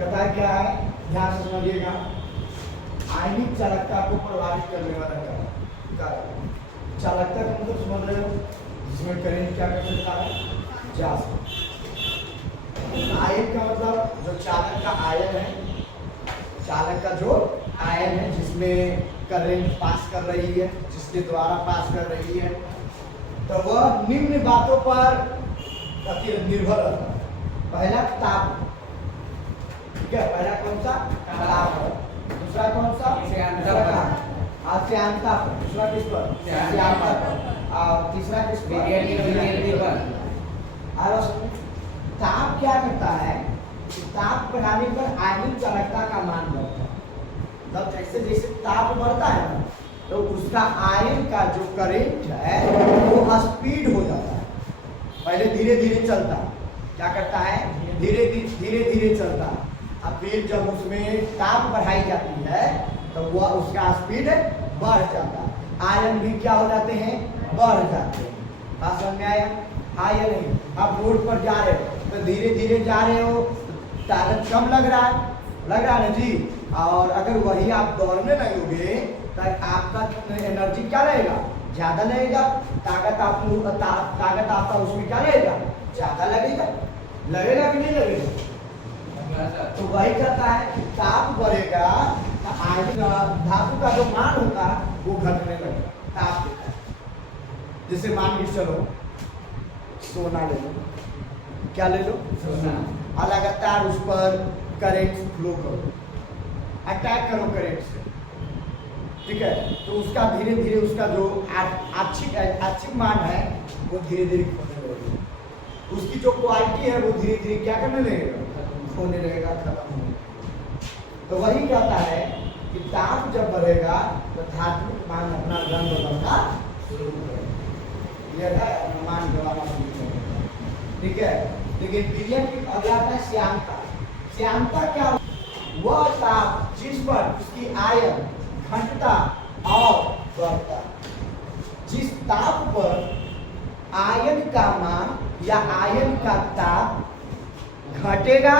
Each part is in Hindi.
कहता है क्या है, ध्यान से समझिएगा। आयनिक चालकता को प्रभावित करने वाला कारक। चालकता का मतलब समझ रहे हो, जिसमें करंट क्या कर सकता है, जा सकता। आयन का मतलब जो चालक का आयन है, चालक का जो आयन है जिसमें करंट पास कर रही है, जिसके द्वारा पास कर रही है, तो वह निम्न बातों पर निर्भर रहता है। पहला ताप, ठीक है, पहला कौन सा, ताप है। दूसरा कौन सा, श्यानता पर। दूसरा किस पर, श्यानता पर। और तीसरा किस पर, ताप क्या करता है, ताप बढ़ाने पर आयनिक चालकता का मान बढ़ता है। तब जैसे जैसे ताप बढ़ता है ना, तो उसका आयन का जो करंट है वो स्पीड हो जाता है। पहले धीरे धीरे चलता, क्या करता है, धीरे धीरे चलता। अब फिर जब उसमें ताप बढ़ाई जाती है तो वह उसका स्पीड बढ़ जाता है। आयन भी क्या हो जाते हैं, बढ़ जाते हैं। बात समझ में आया, हाँ या नहीं। आप रोड पर जा रहे हो तो धीरे धीरे जा रहे हो, ताकत कम लग रहा है ना जी। और अगर वही आप दौड़ने लगोगे तो आपका एनर्जी क्या रहेगा, ज्यादा लगेगा। ताकत आपका उसमें क्या लगेगा, ज्यादा लगेगा कि नहीं लगेगा। तो वही कहता है कि ताप बढ़ेगा तो आयनिक धातु का जो मान होगा वो घटने लगेगा, ताप देता है। जैसे मान के चलो सोना ले लो, क्या ले लो, सोना। और लगातार उस पर करंट फ्लो करो, अटैक करो करंट से, ठीक है। तो उसका धीरे धीरे उसका जो आच्छिक मान है वो धीरे धीरे खोने लगेगा। उसकी जो क्वालिटी है वो धीरे धीरे क्या करने लगेगा, खोने लगेगा, खत्म होने लगेगा। तो वही कहता है कि ताप जब बढ़ेगा तो धातु मान अपना रंग बदलना शुरू करेगा। यह है अनुमान गवाना शुरू करेगा, ठीक है। लेकिन विलयन की अगला है श्यानता। श्यानता क्या, वह ताप जिस पर उसकी आयन घटता और बढ़ता। जिस ताप पर आयन का मान या आयन का ताप घटेगा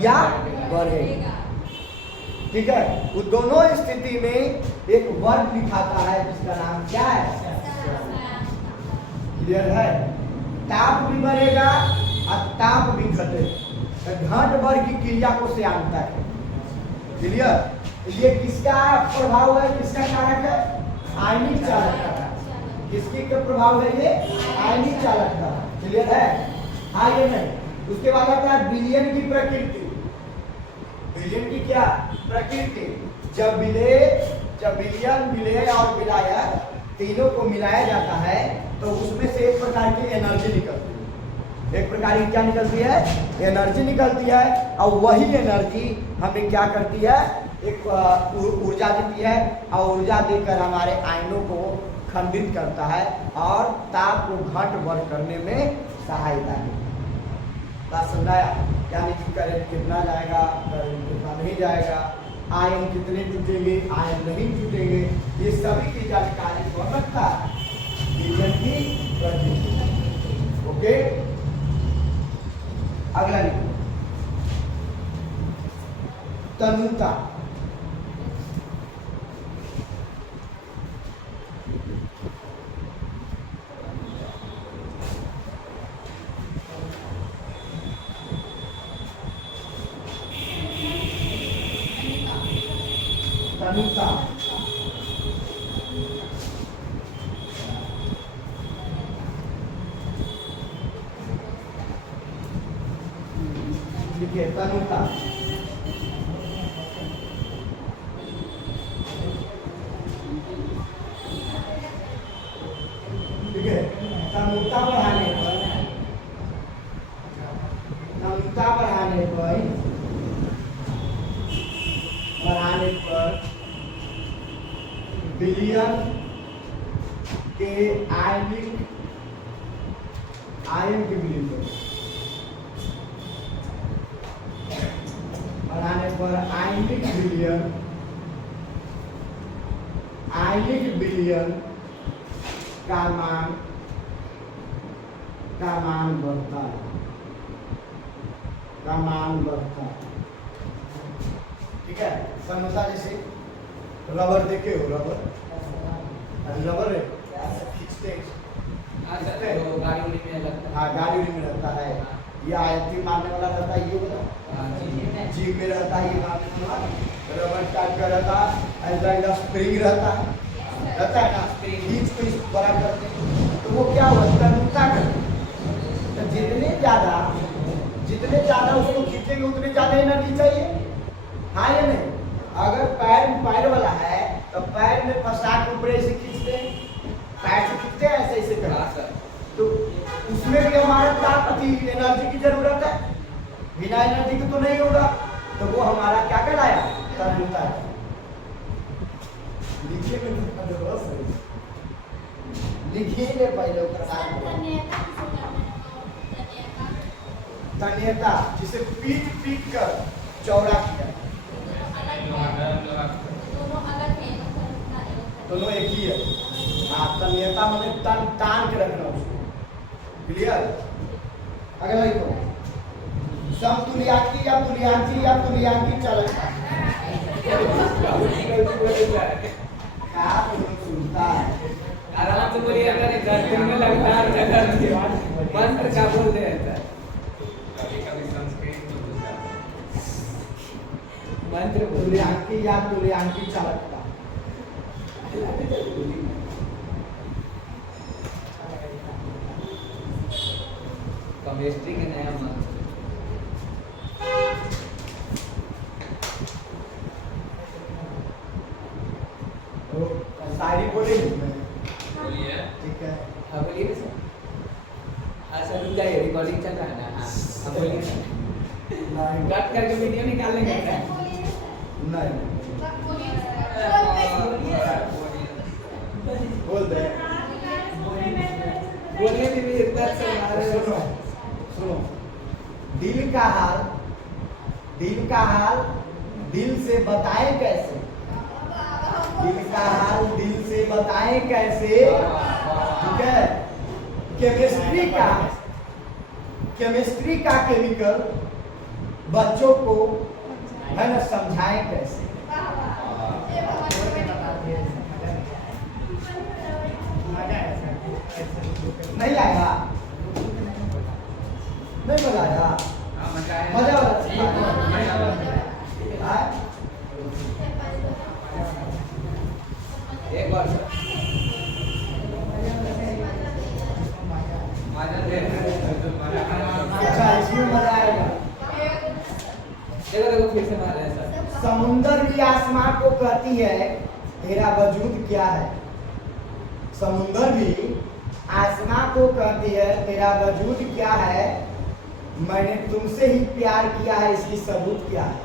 या बढ़ेगा, ठीक है। वो दोनों स्थिति में एक वर्ग लिखाता है जिसका नाम क्या है, क्लियर है। ताप भी बढ़ेगा और ताप भी घटेगा। घट वर्ग की क्रिया को श्यानता है, क्लियर। ये किसका प्रभाव है, किसका कारक है, आयनिक चालक का। किसके का प्रभाव है, ये आयनिक चालक का, क्लियर है, हाँ ये नहीं। उसके बाद आता है विलयन की प्रकृति। विलयन की क्या प्रकृति, जब विलयन, विलय और विलायक तीनों को मिलाया जाता है तो उसमें से एक प्रकार की एनर्जी निकलती है। एक प्रकार की क्या निकलती है, एनर्जी निकलती है। और वही एनर्जी हमें क्या करती है, एक ऊर्जा देती है। और ऊर्जा देकर हमारे आयनों को खंडित करता है और ताप को घट बढ़ करने में सहायता देती है। बात समझाया, यानी कि करंट कितना जाएगा, करंट कितना नहीं जाएगा, आयन कितने टूटेंगे, आयन नहीं टूटेंगे, ये सभी की जानकारी कौन रखता है, विलयन की प्रकृति। ओके, अगला लिखो, तनुता। तनुता लिखिए, तनुता। ठीक है, तनुता बढ़ाने पर विलयन के आयन के विलयन बढ़ाने पर आयनिक विलयन का मान बढ़ता है, है सन होता जैसे रबर देखे हो रबर रबर खींचते गाड़ी उड़ी में लगता है। हाँ गाड़ी उड़ी में रहता है या आयती मारने वाला रहता है ये वाला जीप में रहता है ये मारने वाला रबर टाइप का रहता है ऐसा एकदम स्प्रिंग रहता है ना खींच को इस बड़ा करते हैं तो वो क्या होता है नुकता करते तो जितने ज्यादा उसको खींचेंगे उतने ज्यादा एनर्जी चाहिए हाँ या नहीं अगर पैर वाला है तो पैर में फंसा के ऊपर ऐसे खींचते हैं पैर से खींचते हैं ऐसे ऐसे करते तो उसमें भी हमारा ताकत एनर्जी की जरूरत है बिना एनर्जी के तो नहीं होगा तो वो हमारा क्या कहलाया तरलता है लिखिए पहले तन्यता जिसे पीट कर चौड़ा किया दोनों एक ही है हाँ तन्यता मैंने तान के रखना उसको क्लियर अगला लिखो समतुल्यांकी या तुल्यांकी या तुल्यांकी चालकता क्या सुनता है आराम से बोलिए अगर दिन में लगता है मंत्र क्या बोल रहे हैं कभी संस्कृत मंत्र तुल्यांकी या तुल्यांकी चालकता केमिस्ट्री के नया मंत्र शायरी बोलेंगे बोलिए ठीक है हाँ बोलिए सर हाँ सर रुक जाइए रिकॉर्डिंग चल रहा है ना हाँ बोलिए कट करके वीडियो निकाल लेंगे नहीं बोल दे बोलने में भी इतना सुनो सुनो दिल का हाल दिल से बताएं कैसे दिल का हाल दिल से बताएं कैसे ठीक है केमिस्ट्री का केमिकल बच्चों को है ना समझाएं कैसे नहीं आएगा नहीं मजा आएगा मजा एक बार अच्छा इसमें मजा आएगा देखो देखो फिर से मार रहे हैं सर समुंदर भी आसमां को कहती है तेरा वजूद क्या है समुंदर भी आसमां को कहती है तेरा वजूद क्या है मैंने तुमसे ही प्यार किया है इसकी सबूत क्या है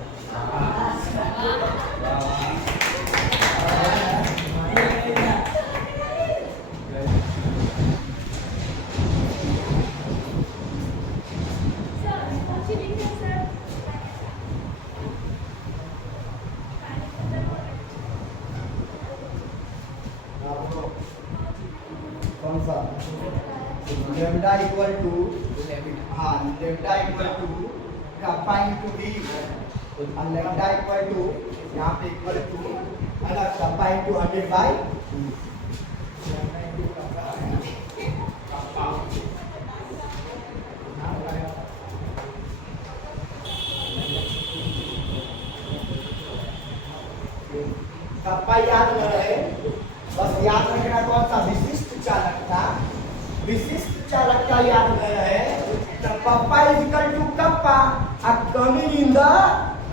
कौन सा लेमडा इक्वल टू हाँ lambda equal to kappa into D और लेमडा इक्वल टू यहाँ पे इक्वल टू है ना कप्पा इनटू 100 बाय कप्पा याद न रहे बस याद रखना कौन सा विशिष्ट चालकता याद न रहे तो kappa is equal to kappa आ coming in the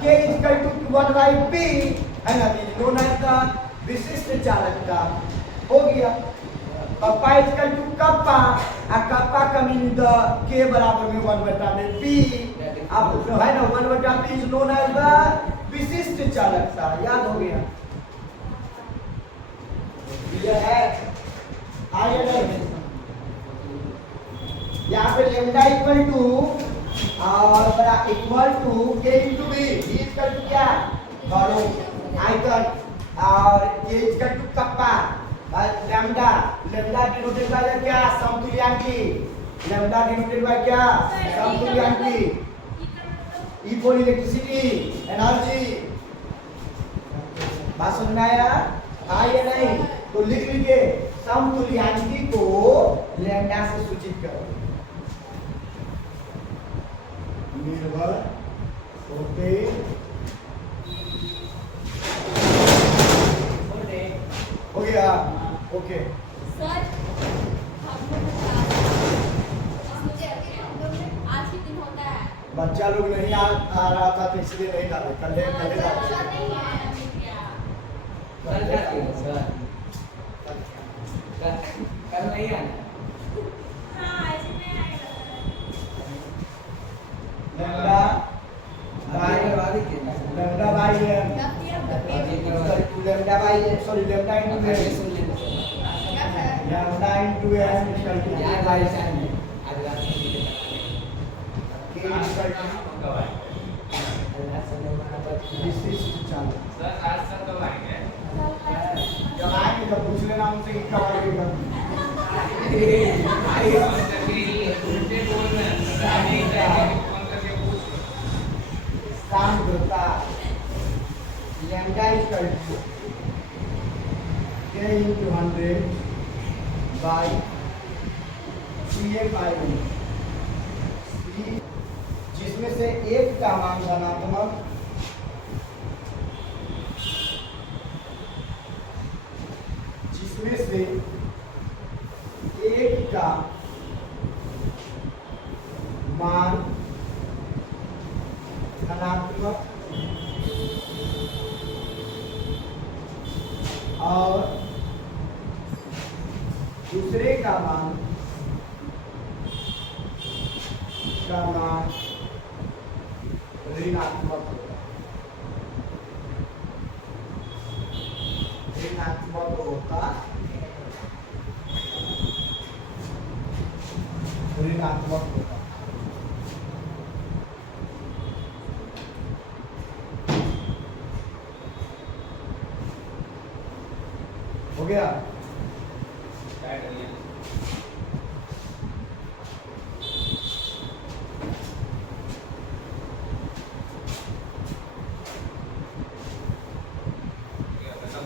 k is equal to 1 by p है ना दिस नोन एज द विशिष्ट चालकता हो गया kappa is equal to kappa आ kappa coming in the k बराबर में 1 बटा में p अब है ना 1 बटा p is known as the विशिष्ट चालकता याद हो गया ये है आगे नहीं यहाँ पे लेमडा इक्वल टू और बड़ा equal to k into b equal to क्या वॉल्यूम आयतन और k equal to kappa lambda denoted by क्या समतुल्यांकी लैम्डा डिनोटेड बाय क्या समतुल्यांकी E फॉर इलेक्ट्रिसिटी एनर्जी बात समझ में आया? हाँ या नहीं? तो लिख लीजिए समतुल्यांकी को लैम्डा से सूचित करो। निर्भर होते हो गया। ओके सर आज ही दिन होता है। बच्चा लोग नहीं आ रहा था तो इसलिए नहीं डाले, कल नहीं है कल जाती है सर, कल नहीं आना। लैम्डा बाय करवा दीजिए ना। Lambda by lambda by sorry lambda into n सुन लेना sir. Lambda into n equal to यार भाई साहब ने आज रात में मुझे के equal to this is channel. Sir आज सर कब आएंगे? जब आएंगे तब पूछ लेना उनसे कि कब आएगा। उल्टे बोल रहे हैं सर, आज नहीं जाएंगे, फोन करके पूछ लो। काम करता lambda equal to K into 100 by CA by C, जिसमें से एक का मान धनात्मक जिसमें से एक का मान धनात्मक और दूसरे का मान ऋणात्मक होता ऋणात्मक होता। हो गया? क्या करिए? क्या खत्म?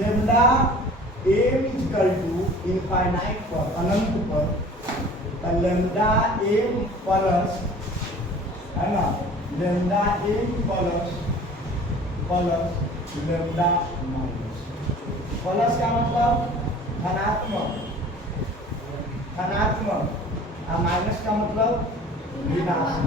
Lambda m equal to infinite पर अनंत पर तो लैम्डा m प्लस है ना lambda m plus lambda minus. Plus का मतलब धनात्मक और माइनस का मतलब ऋणात्मक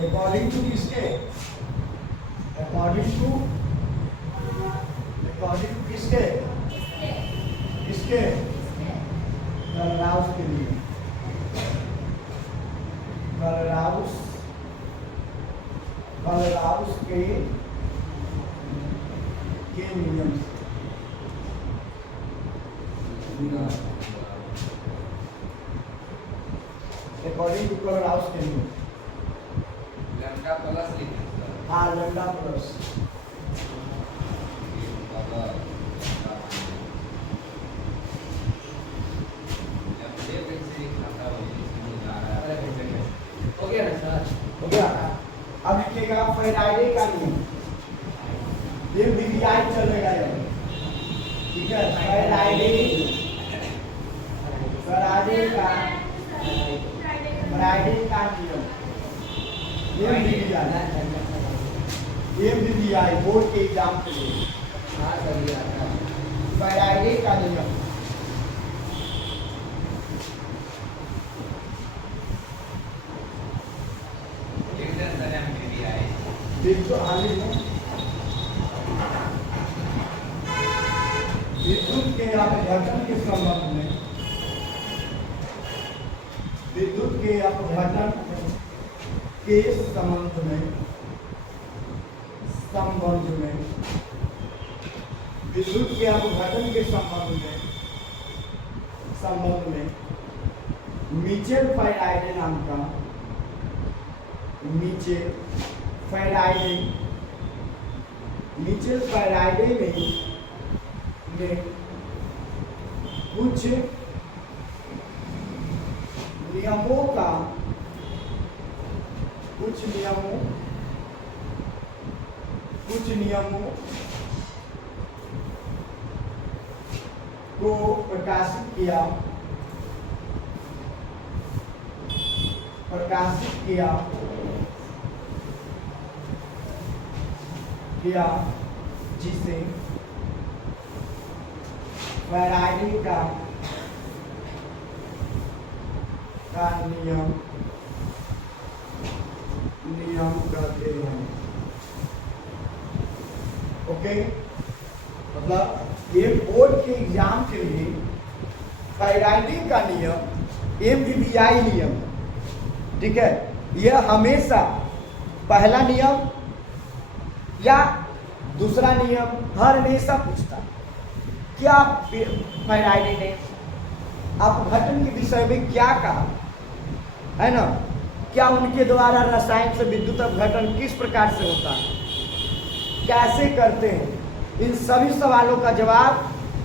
अकॉर्डिंग टू किसके? अकॉर्डिंग टू किसके? गलराउस के लिए गलराउस के नियम से अकॉर्डिंग टू गलराउस के नियम। लैम्डा प्लस लिखना सर। हाँ लैम्डा प्लस हो गया ना सर? हो गया। अब लिखिएगा फैराडे का नियम। ये वीवीआई चलेगा ये, ठीक है? फैराडे का नियम ये वीवीआई बोर्ड के एग्जाम के लिए हाँ सर ये आता है। फैराडे का नियम विद्युत के अपघटन के संबंध में विद्युत के अपघटन के संबंध में विद्युत के अपघटन के संबंध में मिचेल फैराडे नाम का मिचेल फैराडे ने कुछ नियमों का कुछ नियमों को प्रकाशित किया जिसे फैराडे का नियम कहते हैं। ओके, मतलब ये बोर्ड के एग्जाम के लिए फैराडे का नियम एमवीवीआई नियम, ठीक है, यह हमेशा पहला नियम या दूसरा नियम हर हमेशा पूछता क्या फैराडे ने अपघटन के विषय में क्या कहा है ना, क्या उनके द्वारा रसायन से विद्युत अपघटन किस प्रकार से होता है, कैसे करते हैं, इन सभी सवालों का जवाब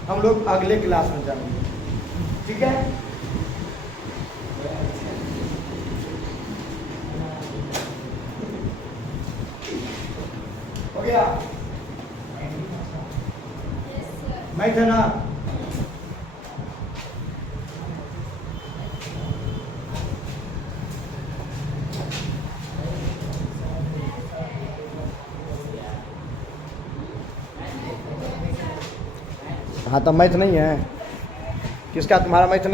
हम लोग अगले क्लास में जानेंगे, ठीक है। हो गया Yes, sir. मैं था ना। हाँ तो मैथ नहीं है, किसका, तुम्हारा मैथ